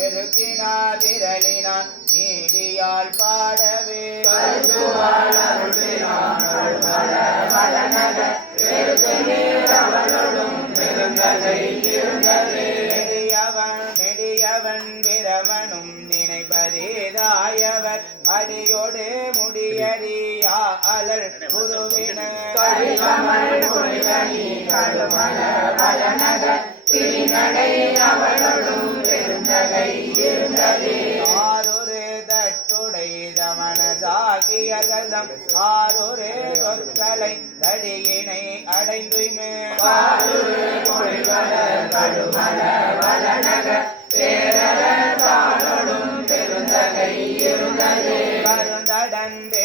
நெருக்கினார் திரளினார் நீதியால் பாடவே. நெடியவன் நெடியவன் பிரமனும் நினைப்பதேதாயவர். அடியோடு முடியறியா அலர் குருவினர் ஆரொரு தட்டுடை தமனதாகியகலம் ஆரொரு சொற்களை தடியினை அடைந்துமே. கருந்தடந்தே மழ்கு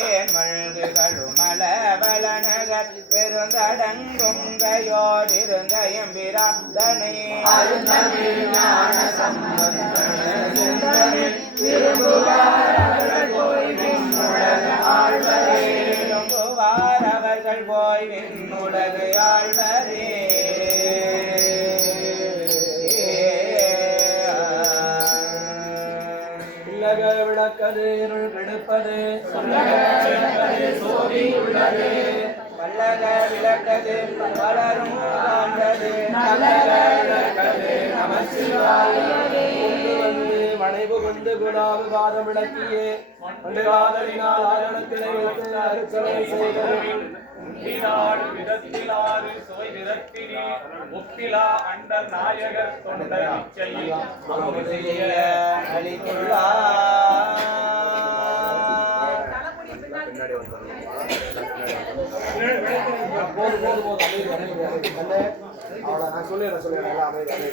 வளநகர் பெருந்தடங்கொங்கையோடிருந்த எம்பிராதனை விரும்புவார் அவர்கள் போய் விண்ணுலகு ஆழ்வரே. விளக்கது இருள் கெடுப்பது. சோதி உள்ளது. வல்லக விளக்கது வளரும் காண்பது. கொண்டு வந்து மனைவு கொண்டு குலாவு பாதம் விளக்கியே. கொண்டு காதலினால் வைத்து செய்தது. விதத்திலாறு சுவை அண்டர் நாயகர் தொண்ட இச்சையில் அமுதிய அளித்துள்ளார். போது போது போது அமைதி அமைதி அமைதி அவளை நான் சொல்லிடுறேன் சொல்லிடுறேன் அமைதி அமைதி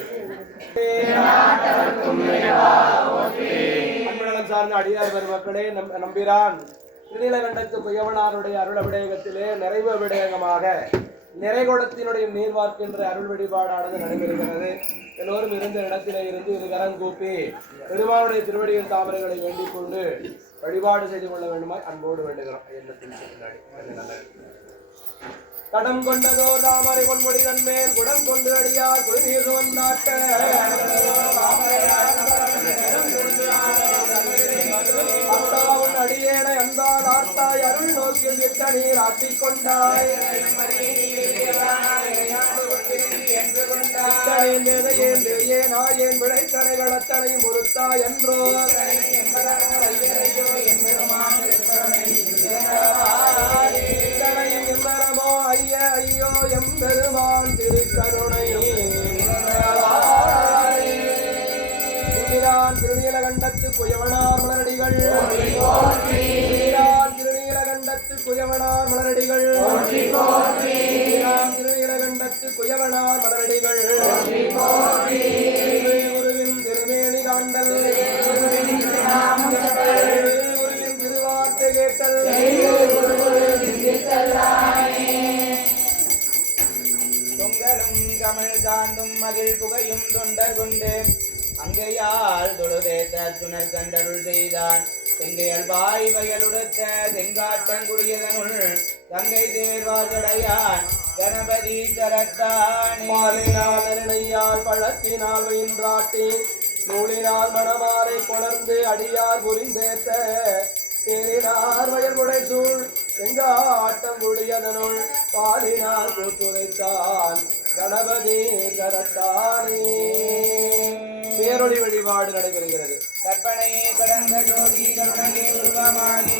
அன்புநலம் சார்ந்த அடியார் பெருமக்களே நம் நம்பிரான் திருநீலகண்டத்து குயவனாருடைய அருள விடயகத்திலே நிறைவு விடயகமாக நிறைகுடத்தினுடைய நீர் வார்க்கின்ற அருள் வழிபாடானது நடைபெறுகிறது எல்லோரும் இருந்த இடத்திலே இருந்து இரு கரம் கூப்பி பெருமானுடைய திருவடியின் தாமரைகளை வேண்டிக் கொண்டு வழிபாடு செய்து கொள்ள வேண்டுமாய் அன்போடு வேண்டுகிறோம் எண்ணத்தின் பின்னாடி நல்லது கடம் கொண்டதோ தாமரை பொன்முடிதன் மேல் குடம் கொண்டு அடியார் குடிநீர் வந்தாட்ட அத்தாவுன் அடியேனை அந்தால் ஆர்த்தாய் அருள் நோக்கி நிற்க நீர் ஆட்டிக் கொண்டாய். இத்தனையின் மேலே ஏன் ஏன் ஆயேன் விளைத்தனைகள் அத்தனையும் ஒருத்தாய் என்றோ? திருநீலகண்டத்து குயவனார் மலரடிகள். திருநீலான் திருநீலகண்டத்து குயவனார் மலரடிகள். திருநீலான் திருநீலகண்டத்து குயவனார் மலரடிகள். குருவின் திருமேனி காண்டல். குருவின் திருவார்த்தை கேட்டல். தொங்கலும் கமல் சாந்தும் மகிழ் புகையும் தொண்டர் கொண்டு. அங்கையால் தொழுதேத்த துணர் கண்டருள் செய்தான். செங்கையல் வாய் வயலுடுத்த செங்காட்டங்குடியதனுள் தங்கை தேர்வார்களையான் கணபதி தரத்தான் மாலையால் பழத்தினால் வயின்றாட்டி நூலினால் மணமாலை கொணர்ந்து அடியார் புரிந்தேத்த தேரினார் வயல்முடை சூழ் செங்காட்டம் குடியதனுள் பாலினால் கூத்துரைத்தான் கணபதி கரத்தானே பேரொளி வழிபாடு நடைபெறுகிறது. கற்பனையே கடந்த ஜோதி கருணையே உருவமாகி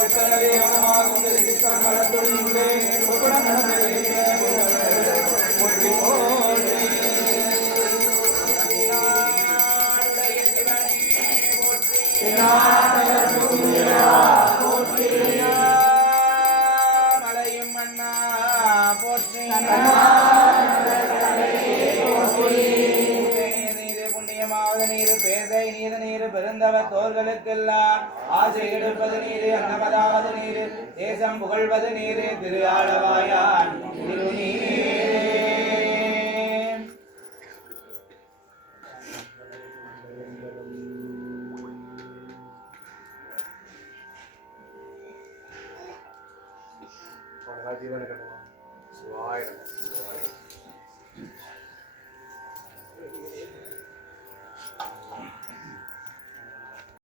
ஏற்கனவே மனமாகும் தெரிவித்தான் தோர்களுக்கெல்லாம் ஆசை எடுப்பது நீரே அன்னமதாவது நீரே தேசம் புகழ்வது நீரே திரு ஆளவாயான் ஜீவன கட்டணம் சிவாயிரம்